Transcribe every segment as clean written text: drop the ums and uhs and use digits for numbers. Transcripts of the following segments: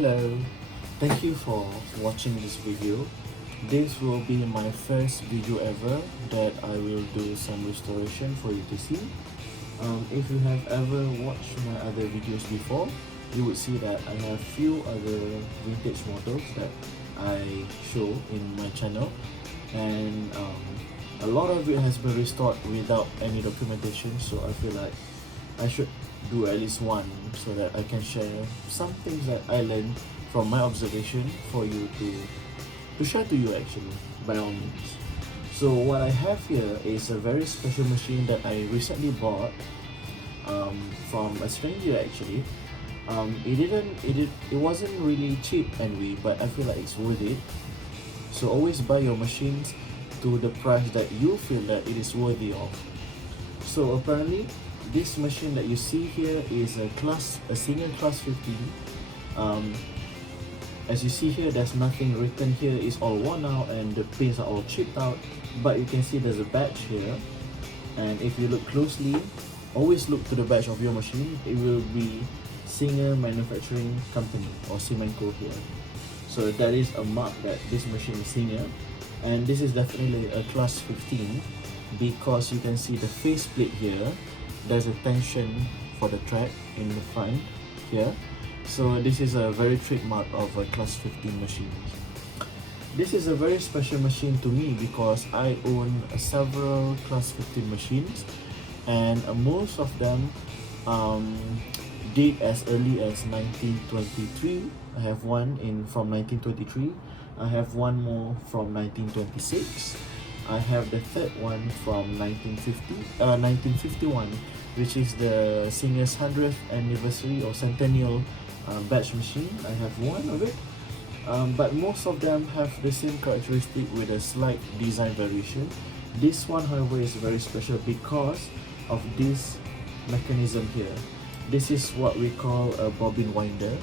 Hello, thank you for watching this video. This will be my first video ever that I will do some restoration for you to see. If you have ever watched my other videos before, you would see that I have few other vintage models that I show in my channel, and a lot of it has been restored without any documentation, so I feel like I should do at least one so that I can share some things that I learned from my observation for you to share to you actually, by all means. So what I have here is a very special machine that I recently bought from a stranger actually. It wasn't really cheap anyway, but I feel like it's worth it. So always buy your machines to the price that you feel that it is worthy of. So apparently this machine that you see here is a Singer class 15. As you see here, there's nothing written here, it's all worn out and the pins are all chipped out, but you can see there's a badge here, and if you look closely, always look to the badge of your machine. It will be Singer Manufacturing Company or Simenco here. So that is a mark that this machine is Singer, and this is definitely a class 15 because you can see the faceplate here. There's a tension for the track in the front here. So this is a very trademark of a class 15 machine. This is a very special machine to me because I own several class 15 machines, and most of them date as early as 1923. I have one from 1923. I have one more from 1926. I have the third one from 1951, which is the Singer's 100th anniversary or centennial batch machine. I have one of it, but most of them have the same characteristic with a slight design variation. This one, however, is very special because of this mechanism here. This is what we call a Bobbin Winder,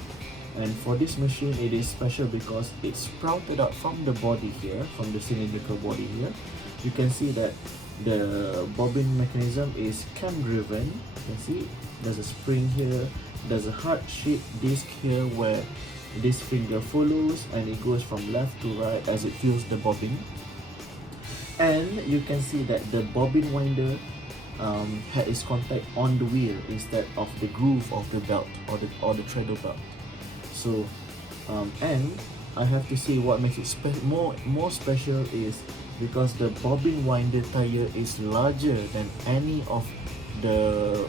and for this machine it is special because it's sprouted out from the body here, from the cylindrical body here. You can see that the bobbin mechanism is cam driven. You can see there's a spring here, there's a heart-shaped disc here where this finger follows and it goes from left to right as it feels the bobbin. And you can see that the bobbin winder had its contact on the wheel instead of the groove of the belt or the treadle belt. So and I have to say what makes it more special is because the bobbin winder tire is larger than any of the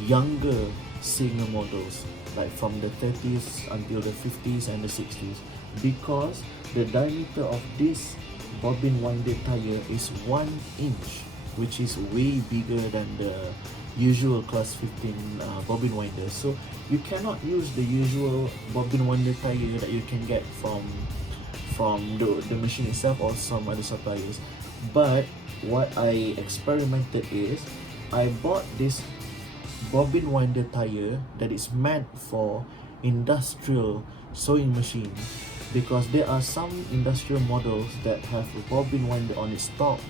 younger Singer models, like from the 30s until the 50s and the 60s, because the diameter of this bobbin winder tire is 1 inch, which is way bigger than the usual class 15 bobbin winder. So you cannot use the usual bobbin winder tire that you can get from the machine itself or some other suppliers. But what I experimented is I bought this bobbin winder tire that is meant for industrial sewing machine, because there are some industrial models that have a bobbin winder on its top,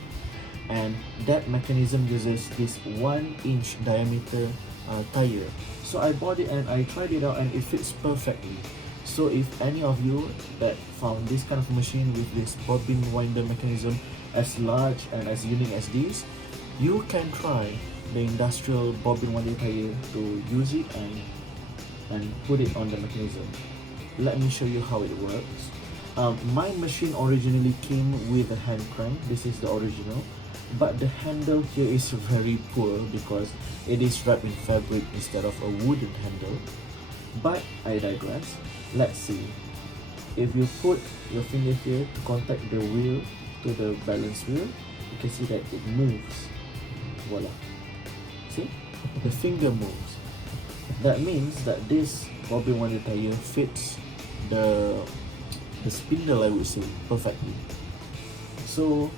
and that mechanism uses this 1 inch diameter tire. So I bought it and I tried it out and it fits perfectly. So if any of you that found this kind of machine with this bobbin winder mechanism as large and as unique as this, you can try the industrial bobbin winder tire to use it and put it on the mechanism. Let me show you how it works. My machine originally came with a hand crank. This is the original, but the handle here is very poor because it is wrapped in fabric instead of a wooden handle. But I digress. Let's see. If you put your finger here to contact the wheel to the balance wheel, you can see that it moves. Voila. See? The finger moves. That means that this bobbin winder tire fits the spindle, I would say, perfectly. So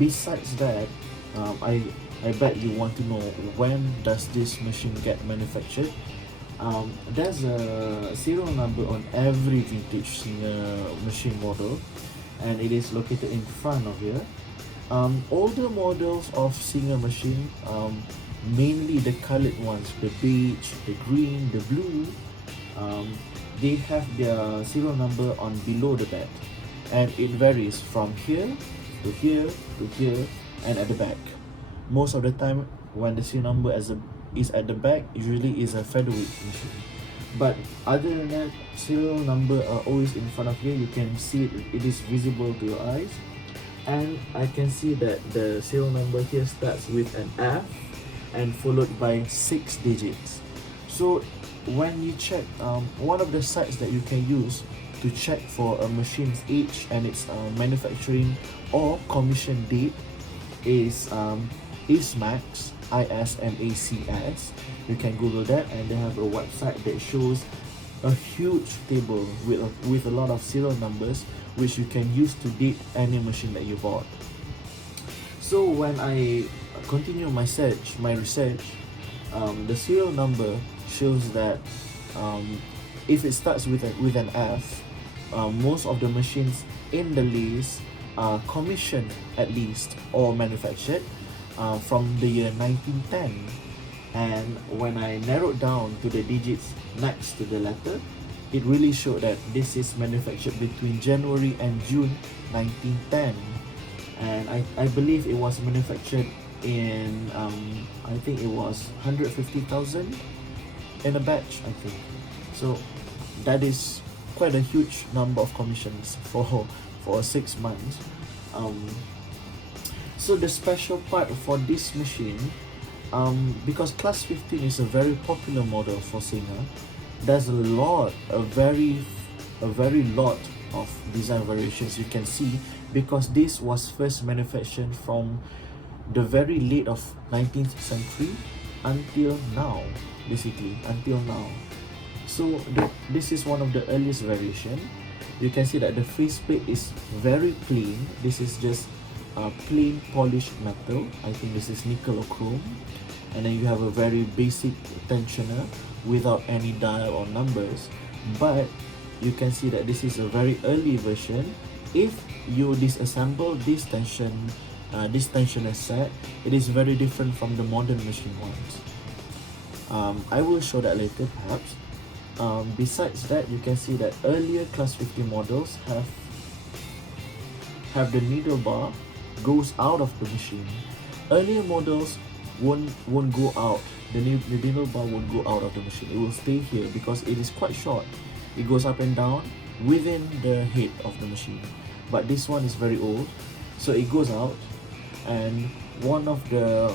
besides that, I bet you want to know, when does this machine get manufactured? There's a serial number on every vintage Singer machine model, and it is located in front of here. Older models of Singer machine, mainly the colored ones, the beige, the green, the blue, they have their serial number on below the bed, and it varies from here to here to here and at the back. Most of the time when the serial number is at the back, usually is a featherweight machine. But other than that, serial number are always in front of you. You can see it, it is visible to your eyes. And I can see that the serial number here starts with an F and followed by 6 digits. So when you check, one of the sites that you can use to check for a machine's age and its manufacturing or commission date is ISMACS, ISMACS. You can Google that, and they have a website that shows a huge table with a lot of serial numbers which you can use to date any machine that you bought. So when I continue my research, the serial number shows that if it starts with an F, most of the machines in the list are commissioned at least or manufactured from the year 1910. And when I narrowed down to the digits next to the letter, it really showed that this is manufactured between January and June 1910. And I believe it was manufactured in I think it was 150,000 in a batch, I think. So that is quite a huge number of commissions for 6 months. So the special part for this machine, because class 15 is a very popular model for Singer, there's a very lot of design variations you can see, because this was first manufactured from the very late of 19th century until now, basically until now. So this is one of the earliest variation. You can see that the faceplate is very plain. This is just plain polished metal. I think this is nickel or chrome. And then you have a very basic tensioner without any dial or numbers. But you can see that this is a very early version. If you disassemble this tensioner set, it is very different from the modern machine ones. I will show that later perhaps. Besides that, you can see that earlier class 15 models have the needle bar goes out of the machine. Earlier models won't go out. The needle bar won't go out of the machine. It will stay here because it is quite short. It goes up and down within the head of the machine. But this one is very old, so it goes out. And one of the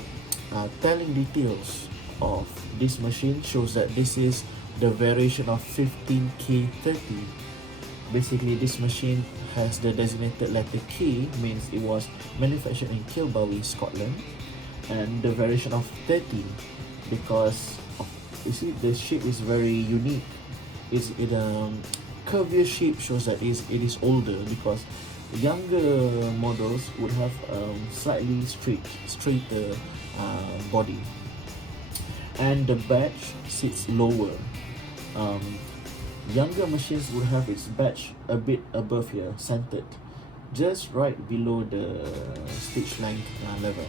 telling details of this machine shows that this is the variation of 15K30. Basically, this machine has the designated letter K, means it was manufactured in Kilbarry, Scotland, and the variation of 30 because you see the shape is very unique. It's curvier shape shows that it is older, because younger models would have slightly straighter body, and the badge sits lower. Younger machines would have its badge a bit above here, centered, just right below the stitch length level.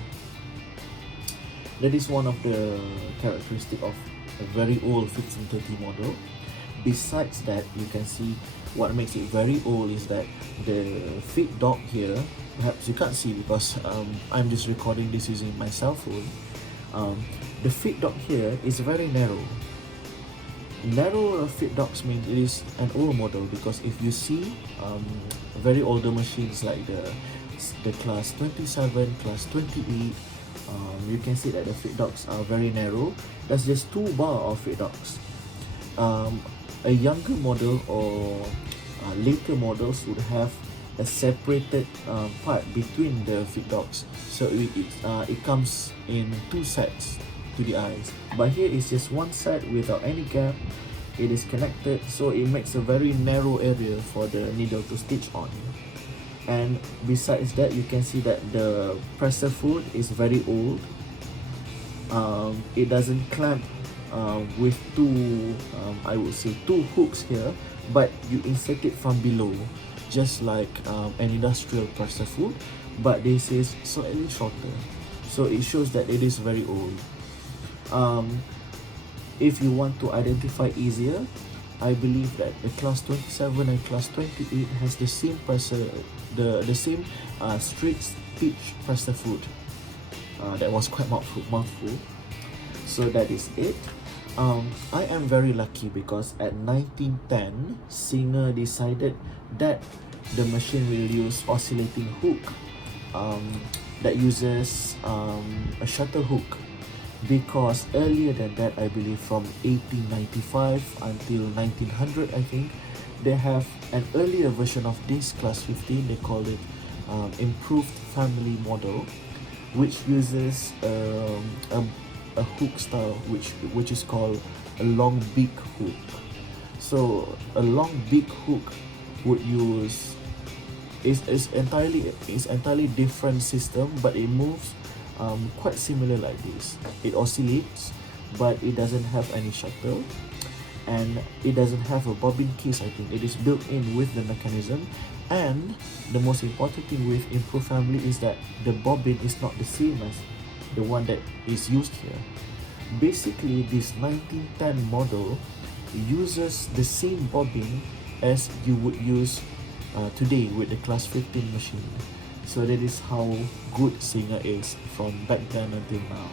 That is one of the characteristic of a very old 1530 model. Besides that, you can see what makes it very old is that the feed dog here, perhaps you can't see because I'm just recording this using my cell phone. The feed dog here is very narrow. Narrow feed dogs means it is an old model, because if you see very older machines like the class 27, class 28, you can see that the feed dogs are very narrow. That's just 2 bar of feed dogs. A younger model or later models would have a separated part between the feed dogs, so it comes in 2 sets to the eyes. But here is just 1 set without any gap. It is connected, so it makes a very narrow area for the needle to stitch on. And besides that, you can see that the presser foot is very old. It doesn't clamp with 2 I would say 2 hooks here, but you insert it from below, just like an industrial presser foot, but this is slightly shorter, so it shows that it is very old. If you want to identify easier, I believe that the class 27 and class 28 has the same the same straight stitch pressure foot. That was quite mouthful. So that is it. I am very lucky because at 1910, Singer decided that the machine will use oscillating hook that uses a shuttle hook, because earlier than that, I believe from 1895 until 1900, I think, they have an earlier version of this class 15. They call it improved family model, which uses a hook style which is called a long beak hook. So a long beak hook would use is entirely different system, but it moves quite similar like this. It oscillates, but it doesn't have any shuttle, and it doesn't have a bobbin case. I think it is built in with the mechanism. And the most important thing with improved family is that the bobbin is not the same as the one that is used here. Basically, this 1910 model uses the same bobbin as you would use today with the class 15 machine. So that is how good Singer is from back then until now.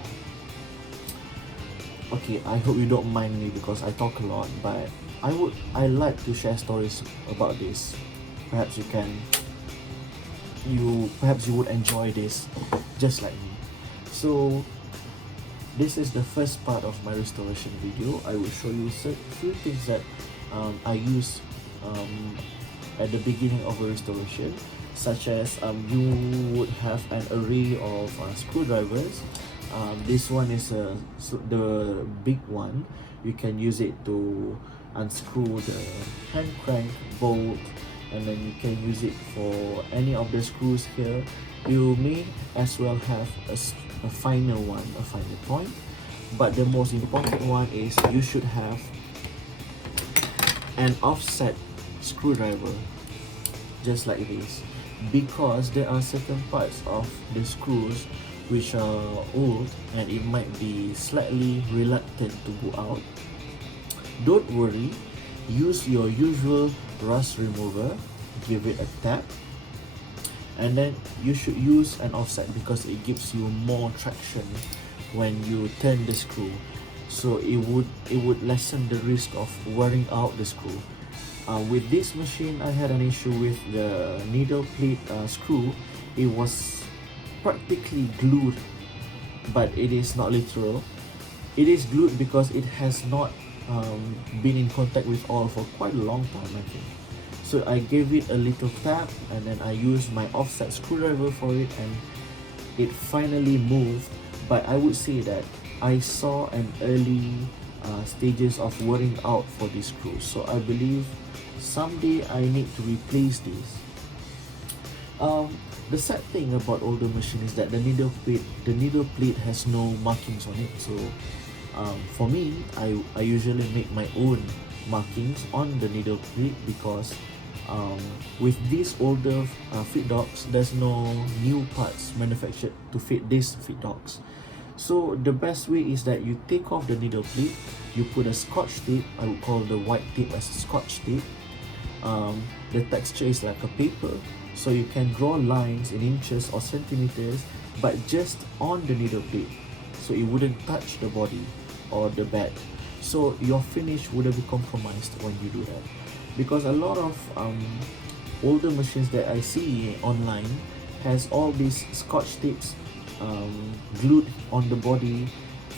Okay, I hope you don't mind me because I talk a lot, but I like to share stories about this. Perhaps you would enjoy this just like me. So this is the first part of my restoration video. I will show you a few things that I use at the beginning of a restoration, such as you would have an array of screwdrivers. This one is the big one. You can use it to unscrew the hand crank bolt, and then you can use it for any of the screws here. You may as well have a finer point, but the most important one is you should have an offset screwdriver, just like this, because there are certain parts of the screws which are old and it might be slightly reluctant to go out. Don't worry, use your usual rust remover, give it a tap, and then you should use an offset because it gives you more traction when you turn the screw, so it would lessen the risk of wearing out the screw. With this machine, I had an issue with the needle plate screw. It was practically glued, but it is not literal. It is glued because it has not been in contact with oil for quite a long time, I think. So I gave it a little tap, and then I used my offset screwdriver for it, and it finally moved. But I would say that I saw an early stages of wearing out for this screw. So I believe someday I need to replace this. The sad thing about older machine is that the needle plate has no markings on it. So for me, I usually make my own markings on the needle plate, because with these older feed dogs, there's no new parts manufactured to fit these feed dogs. So the best way is that you take off the needle plate, you put a scotch tape. I would call the white tape as a scotch tape. The texture is like a paper, so you can draw lines in inches or centimeters, but just on the needle plate, so it wouldn't touch the body or the bed. So your finish wouldn't be compromised when you do that, because a lot of older machines that I see online has all these scotch tapes glued on the body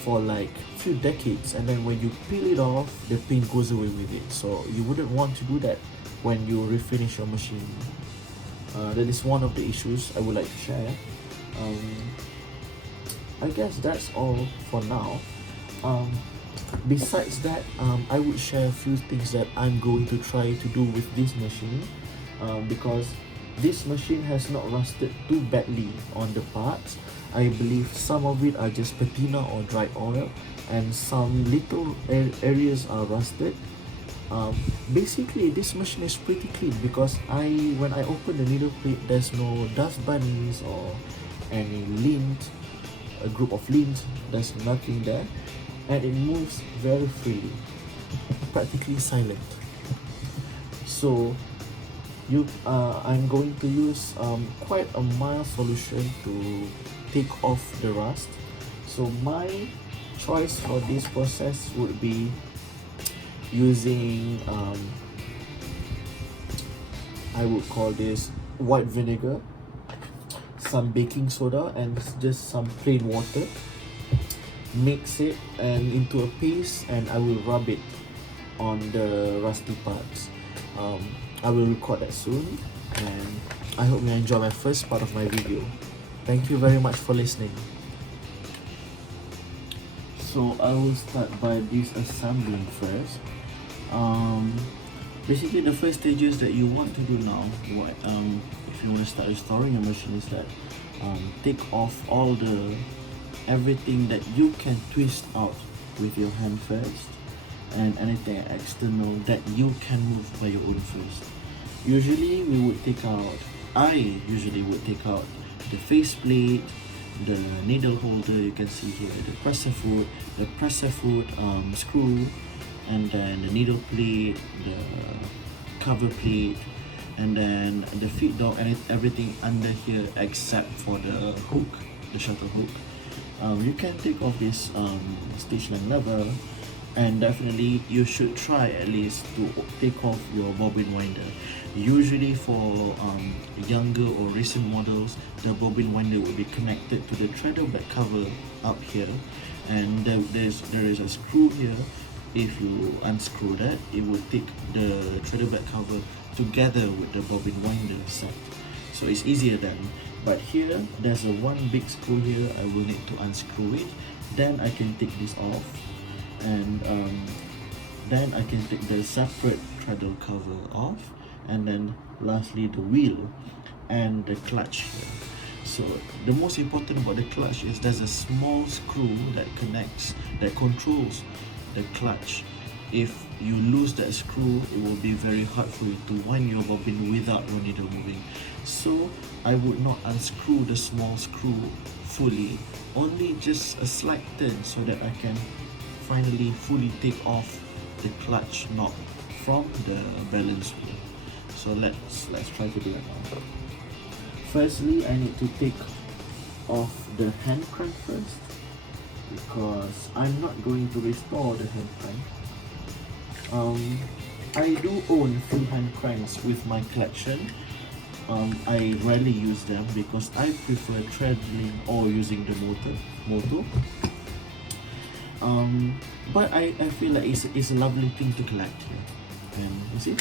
for like few decades, and then when you peel it off, the paint goes away with it. So you wouldn't want to do that when you refinish your machine. That is one of the issues I would like to share. I guess that's all for now. Besides that, I would share a few things that I'm going to try to do with this machine, because this machine has not rusted too badly on the parts. I believe some of it are just patina or dried oil, and some little areas are rusted. Basically, this machine is pretty clean because when I open the needle plate, there's no dust bunnies or any lint, a group of lint. There's nothing there, and it moves very freely, practically silent. So I'm going to use quite a mild solution to take off the rust. So my choice for this process would be using I would call this white vinegar, some baking soda, and just some plain water. Mix it and into a paste, and I will rub it on the rusty parts. I will record that soon, and I hope you enjoy my first part of my video. Thank you very much for listening. So I will start by disassembling first. Basically the first stages that you want to do now, if you want to start restoring your machine, is that take off all the everything that you can twist out with your hand first, and anything external that you can move by your own first. Usually I usually would take out the faceplate, the needle holder, you can see here, the presser foot screw, and then the needle plate, the cover plate, and then the feed dog, and everything under here except for the hook, the shuttle hook. You can take off this stitch length lever, and definitely you should try at least to take off your bobbin winder. Usually for younger or recent models, the bobbin winder will be connected to the treadle back cover up here, and there is a screw here. If you unscrew that, it will take the treadle back cover together with the bobbin winder set, so it's easier then. But here there's a one big screw here. I will need to unscrew it, then I can take this off, and then I can take the separate treadle cover off, and then lastly the wheel and the clutch here. So the most important about the clutch is there's a small screw that controls the clutch. If you lose that screw, it will be very hard for you to wind your bobbin without your needle moving. So I would not unscrew the small screw fully, only just a slight turn, so that I can finally fully take off the clutch knob from the balance wheel. So let's try to do that now. Firstly, I need to take off the hand crank first, because I'm not going to restore the hand crank. I do own a few hand cranks with my collection. I rarely use them because I prefer treadling or using the motor. But I feel like it's a lovely thing to collect here. And you see,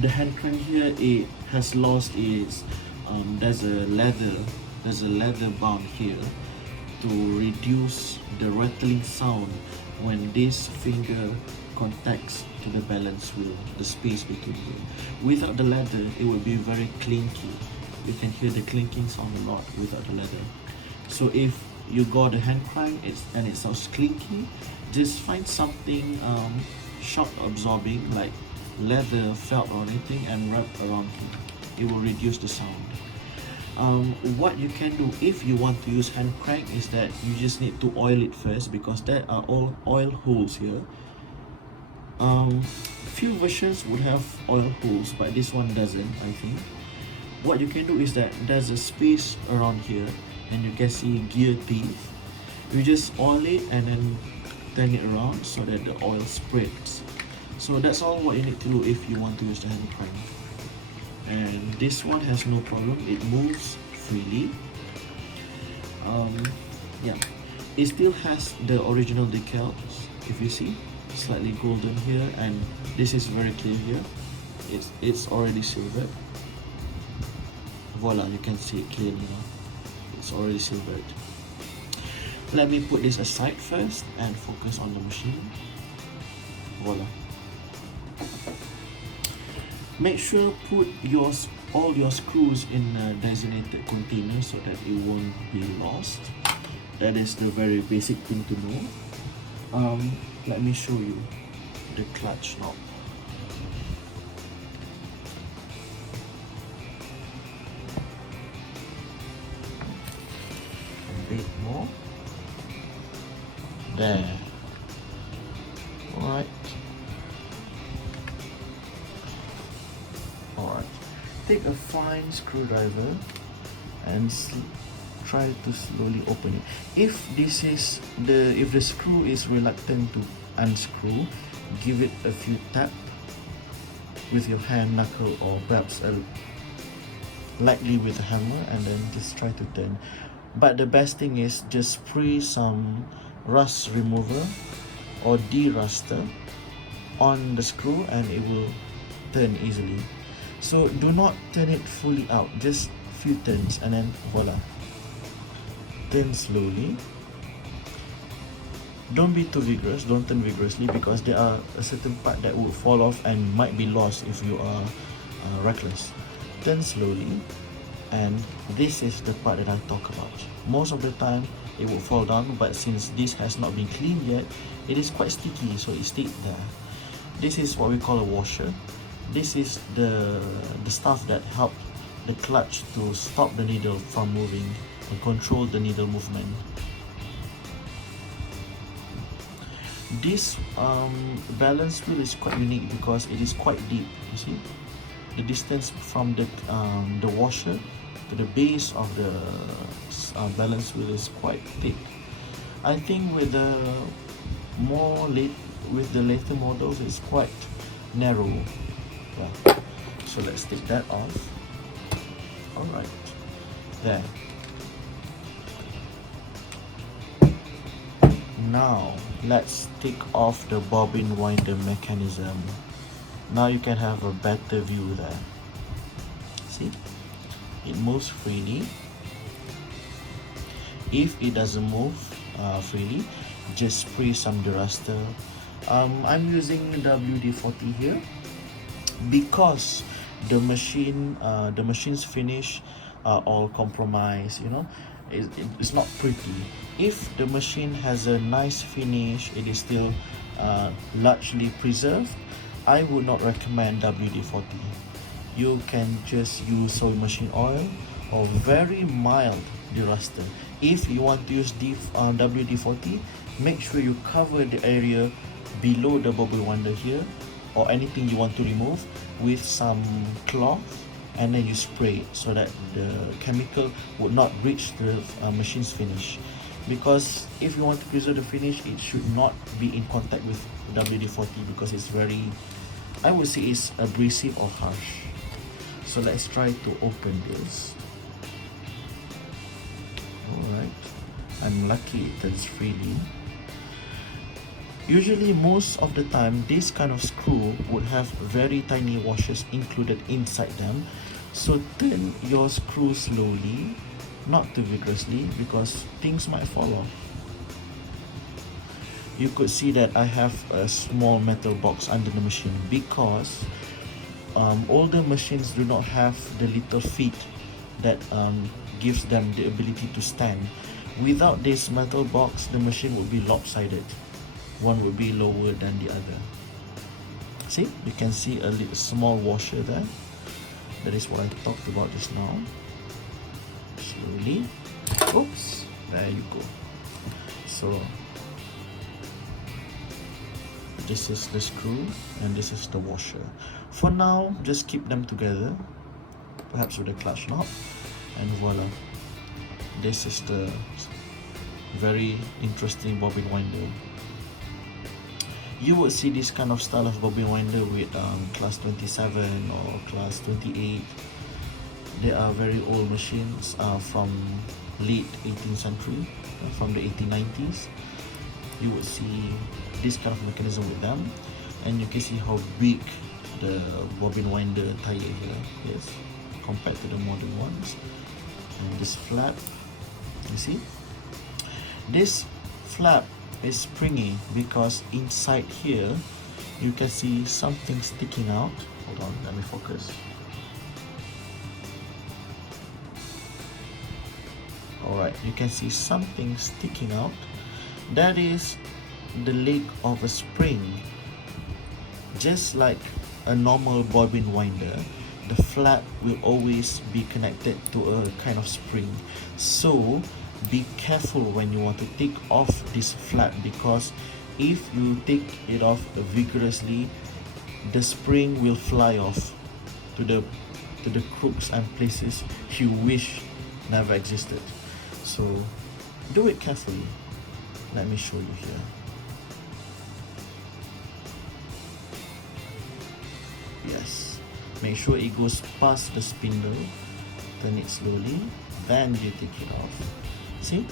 the hand crank here, it has lost its there's a leather bound here to reduce the rattling sound when this finger contacts to the balance wheel, the space between them. Without the leather, it will be very clinky. You can hear the clinking sound a lot without the leather. So if you got a hand crank and it sounds clinky, just find something shock absorbing like leather, felt or anything, and wrap around here. It will reduce the sound. What you can do if you want to use hand crank is that you just need to oil it first, because there are all oil holes here. Few versions would have oil holes, but this one doesn't, I think. What you can do is that there's a space around here, and you can see gear teeth. You just oil it and then turn it around so that the oil spreads. So that's all what you need to do if you want to use the hand crank. And this one has no problem, it moves freely. Yeah, it still has the original decals, if you see, slightly golden here, and this is very clear here. It's already silvered. Voila, you can see it clearly now. It's already silvered. Let me put this aside first and focus on the machine. Voila. Make sure put all your screws in a designated container so that it won't be lost. That is the very basic thing to know. Let me show you the clutch knob. A bit more. There. Alright. take a fine screwdriver and try to slowly open it. If the screw is reluctant to unscrew, give it a few tap with your hand knuckle, or perhaps lightly with a hammer, and then just try to turn. But the best thing is just spray some rust remover or de-ruster on the screw and it will turn easily. So do not turn it fully out, just few turns, and then voila, turn slowly. Don't be too vigorous, don't turn vigorously, because there are a certain part that will fall off and might be lost if you are reckless. Turn slowly, and this is the part that I talk about. Most of the time it will fall down, but since this has not been cleaned yet, it is quite sticky, so it stayed there. This is what we call a washer. This is the stuff that help the clutch to stop the needle from moving and control the needle movement. This balance wheel is quite unique because it is quite deep. You see, the distance from the washer to the base of the balance wheel is quite thick. I think with the later models, it's quite narrow. Yeah. So let's take that off. All right, there. Now let's take off the bobbin winder mechanism. Now you can have a better view there. See, it moves freely. If it doesn't move freely, just spray some de-ruster. I'm using WD-40 here because the machine's finish are all compromised. You know, it's not pretty. If the machine has a nice finish, it is still largely preserved, I would not recommend WD-40. You can just use sewing machine oil or very mild de-ruster. If you want to use WD-40, make sure you cover the area below the bobbin winder here, or anything you want to remove, with some cloth, and then you spray it so that the chemical would not reach the machine's finish. Because if you want to preserve the finish, it should not be in contact with WD-40 because it's very, I would say, it's abrasive or harsh. So let's try to open this. Alright, I'm lucky it turns freely. Usually, most of the time, this kind of screw would have very tiny washers included inside them. So turn your screw slowly, not too vigorously, because things might fall off. You could see that I have a small metal box under the machine because older machines do not have the little feet that gives them the ability to stand. Without this metal box, the machine would be lopsided. One would be lower than the other. See, you can see a small washer there. That is what I talked about just now. Slowly. Oops, there you go. So this is the screw and this is the washer. For now, just keep them together, perhaps with a clutch knob, and voila, this is the very interesting bobbin winder. You would see this kind of style of bobbin winder with class 27 or class 28. They are very old machines from late 18th century, from the 1890s. You would see this kind of mechanism with them, and you can see how big the bobbin winder tire here is compared to the modern ones. And this flap, you see, this flap is springy because inside here you can see something sticking out. Hold on, let me focus. Alright, you can see something sticking out. That is the leg of a spring. Just like a normal bobbin winder, the flap will always be connected to a kind of spring. So be careful when you want to take off this flap, because if you take it off vigorously, the spring will fly off to the to the crooks and places you wish never existed. So do it carefully. Let me show you here. Yes, make sure it goes past the spindle. Turn it slowly, then you take it off. See,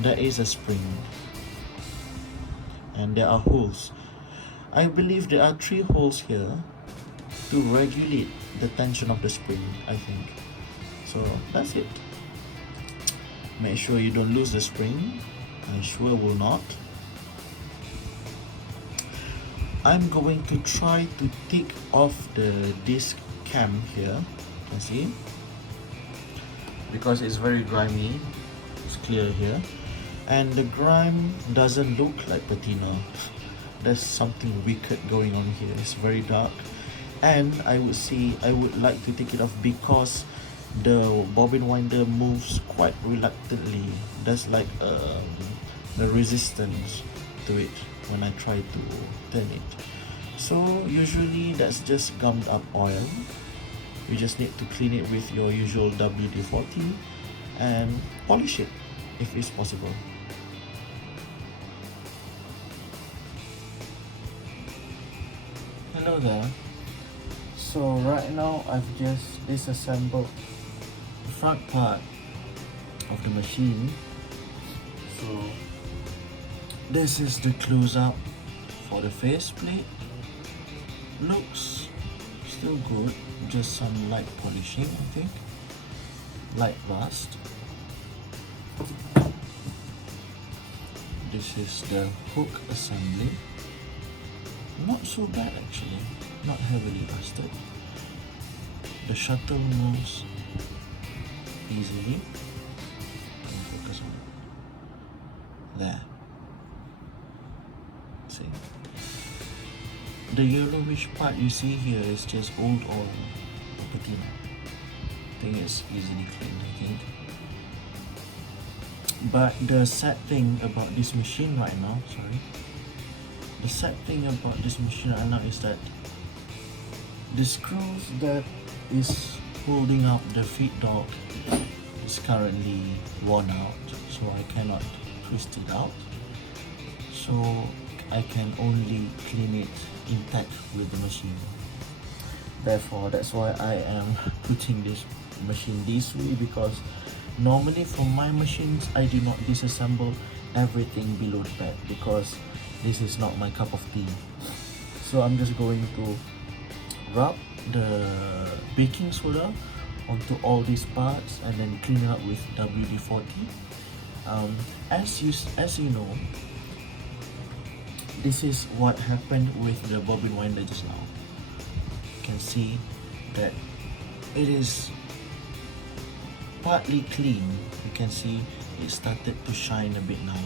there is a spring and there are holes. I believe there are 3 holes here to regulate the tension of the spring, I think. So that's it. Make sure you don't lose the spring. I sure will not. I'm going to try to take off the disc cam here. You can see, because it's very grimy. It's clear here, and the grime doesn't look like patina. There's something wicked going on here. It's very dark, and I would like to take it off because the bobbin winder moves quite reluctantly. There's like the resistance to it when I try to turn it. So usually that's just gummed up oil. You just need to clean it with your usual WD-40 and polish it if it's possible. Hello there. So right now I've just disassembled the front part of the machine. So this is the close-up for the faceplate. Looks still good, just some light polishing, I think. Light rust. This is the hook assembly. Not so bad actually, not heavily rusted. The shuttle moves easily. Focus on it. There. See? The yellowish part you see here is just old oil or patina. I think it's easily cleaned, I think. But the sad thing about this machine right now, the sad thing about this machine right now is that the screws that is holding up the feed dog is currently worn out, so I cannot twist it out. So I can only clean it intact with the machine. Therefore, that's why I am putting this machine this way, because normally from my machines I do not disassemble everything below the bed because this is not my cup of tea. So I'm just going to rub the baking soda onto all these parts and then clean it up with WD-40. As you know, this is what happened with the bobbin winder just now. You can see that it is partly clean. You can see it started to shine a bit now.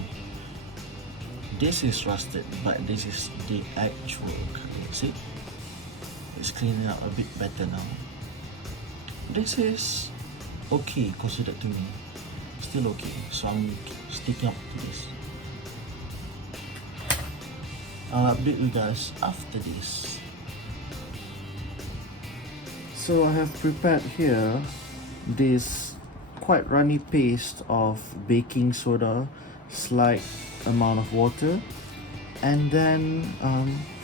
This is rusted, but this is the actual color. See, it's cleaning up a bit better now. This is okay considered to me, still okay, so I'm sticking up to this. I'll update you guys after this. So I have prepared here this quite runny paste of baking soda, slight amount of water, and then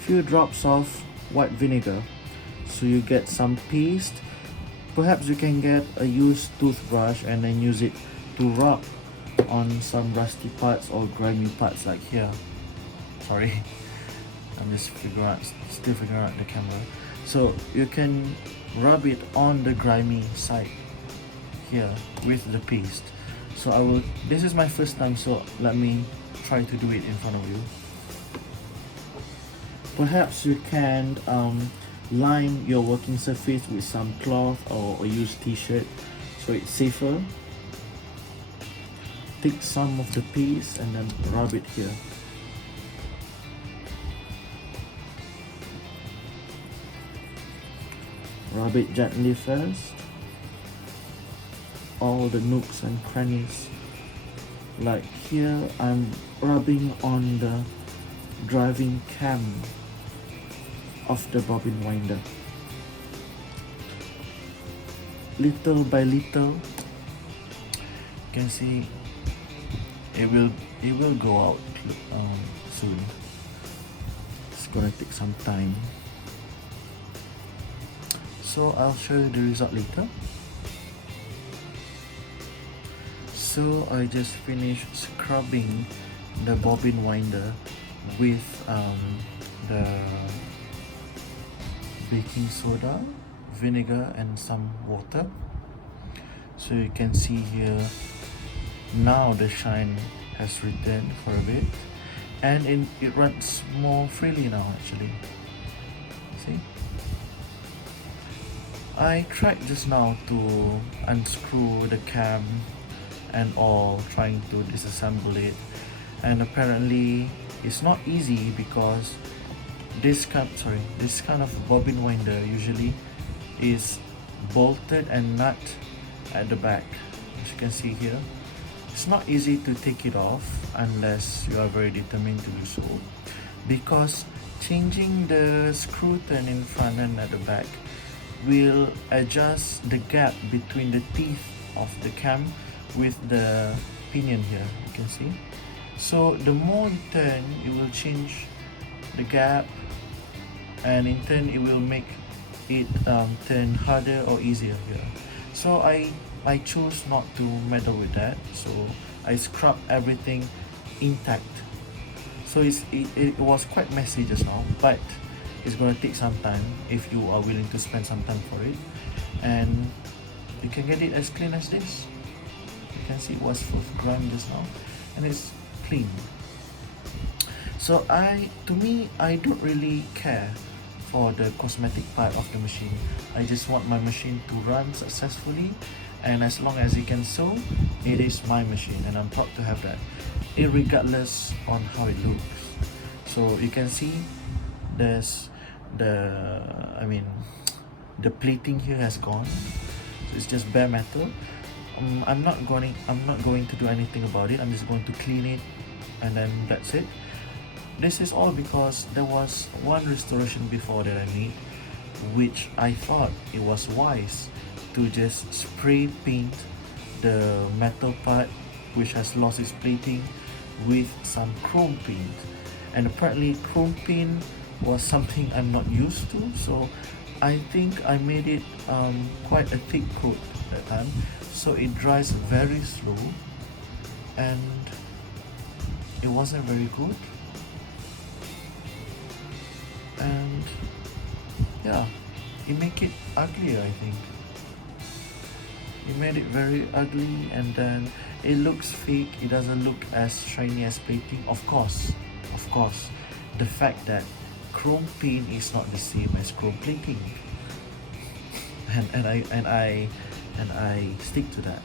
few drops of white vinegar. So you get some paste. Perhaps you can get a used toothbrush and then use it to rub on some rusty parts or grimy parts like here. Sorry, I'm just still figuring out the camera. So you can rub it on the grimy side here with the paste. So this is my first time, so let me try to do it in front of you. Perhaps you can line your working surface with some cloth or a used t-shirt so it's safer. Take some of the paste and then rub it here. Rub it gently first, all the nooks and crannies. Like here, I'm rubbing on the driving cam of the bobbin winder. little by little, you can see it will go out soon. It's gonna take some time, so I'll show you the result later. So I just finished scrubbing the bobbin winder with the baking soda, vinegar and some water. So you can see here now the shine has returned for a bit, and it runs more freely now actually. See, I tried just now to unscrew the cam and all, trying to disassemble it, and apparently it's not easy because this kind of bobbin winder usually is bolted and nut at the back. As you can see here, it's not easy to take it off unless you are very determined to do so, because changing the screw turn in front and at the back will adjust the gap between the teeth of the cam with the pinion here, you can see. So the more you turn, it will change the gap, and in turn it will make it turn harder or easier here. So I chose not to meddle with that, so I scrubbed everything intact. So it was quite messy just now, but it's gonna take some time if you are willing to spend some time for it, and you can get it as clean as this. You can see it was full of grime just now, and it's clean. So to me, I don't really care for the cosmetic part of the machine. I just want my machine to run successfully, and as long as it can sew, it is my machine, and I'm proud to have that, irregardless on how it looks. So you can see there's the plating here has gone, so it's just bare metal. I'm not going to do anything about it. I'm just going to clean it, and then that's it. This is all because there was one restoration before that I made, which I thought it was wise to just spray paint the metal part which has lost its plating with some chrome paint, and apparently chrome paint was something I'm not used to, so I think I made it quite a thick coat that time, so it dries very slow, and it wasn't very good. And yeah, it make it uglier, I think. It made it very ugly, and then it looks fake. It doesn't look as shiny as plating. Of course, the fact that chrome paint is not the same as chrome plating, and I stick to that.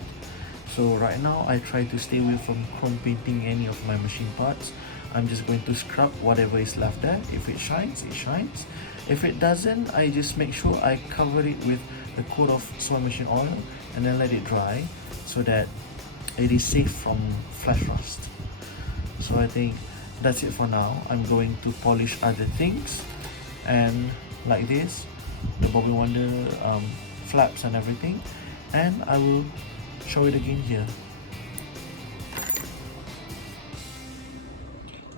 So right now I try to stay away from chrome painting any of my machine parts. I'm just going to scrub whatever is left there. If it shines, it shines. If it doesn't, I just make sure I cover it with a coat of sewing machine oil and then let it dry, so that it is safe from flash rust. So I think that's it for now. I'm going to polish other things, and like this, the Bobbin Winder flaps and everything, and I will show it again here.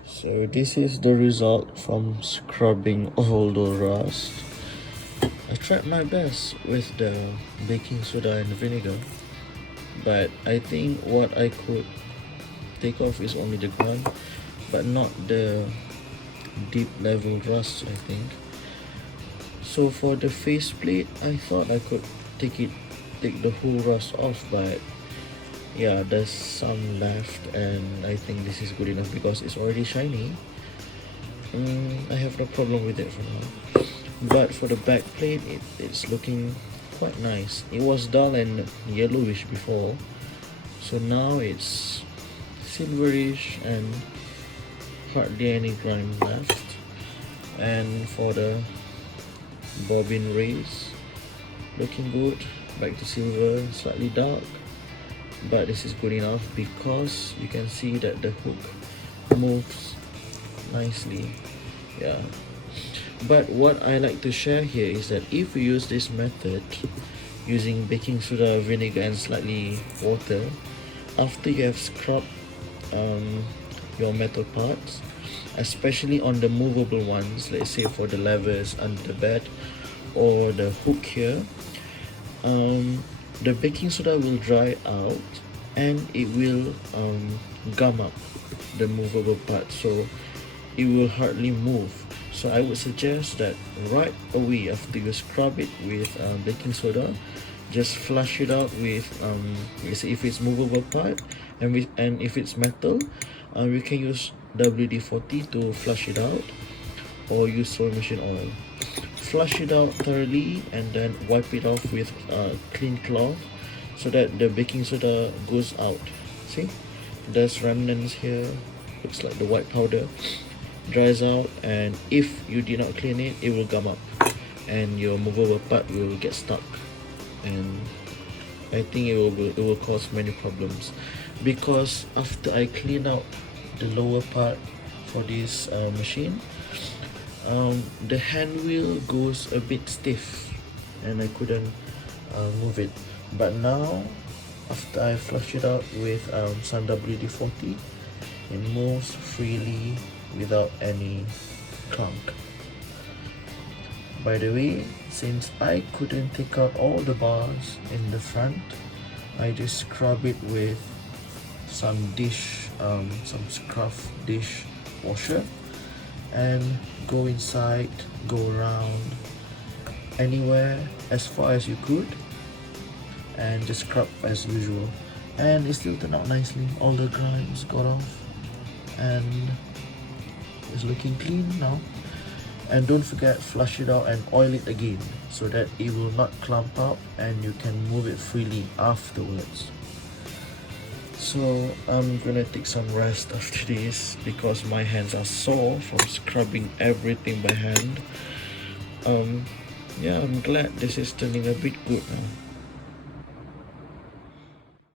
So this is the result from scrubbing all the rust. I tried my best with the baking soda and vinegar, but I think what I could take off is only the grime, but not the deep level rust, I think. So for the faceplate, I thought I could take the whole rust off, but yeah, there's some left, and I think this is good enough because it's already shiny. I have no problem with it for now. But for the back plate, it's looking quite nice. It was dull and yellowish before, so now it's silverish and hardly any grime left. And for the bobbin rays, looking good, back to silver, slightly dark, but this is good enough because you can see that the hook moves nicely. Yeah, but what I like to share here is that if you use this method, using baking soda, vinegar and slightly water. After you have scrubbed your metal parts, especially on the movable ones, let's say for the levers under the bed or the hook here, the baking soda will dry out and it will gum up the movable part, so it will hardly move. So I would suggest that right away after you scrub it with baking soda, just flush it out with if it's movable part, and if it's metal, we can use WD-40 to flush it out, or use sewing machine oil. Flush it out thoroughly and then wipe it off with a clean cloth so that the baking soda goes out. See, there's remnants here, looks like the white powder. Dries out, and if you did not clean it, it will gum up and your movable part will get stuck, and I think it will cause many problems, because after I clean out the lower part for this machine, the hand wheel goes a bit stiff and I couldn't move it. But now, after I flush it out with some WD-40, it moves freely without any clunk. By the way, since I couldn't take out all the bars in the front, I just scrub it with some scruff dish washer and go inside, go around anywhere as far as you could, and just scrub as usual, and it still turned out nicely. All the grimes got off and it's looking clean now. And don't forget, flush it out and oil it again so that it will not clump up and you can move it freely afterwards. So I'm gonna take some rest after this because my hands are sore from scrubbing everything by hand. Yeah, I'm glad this is turning a bit good now.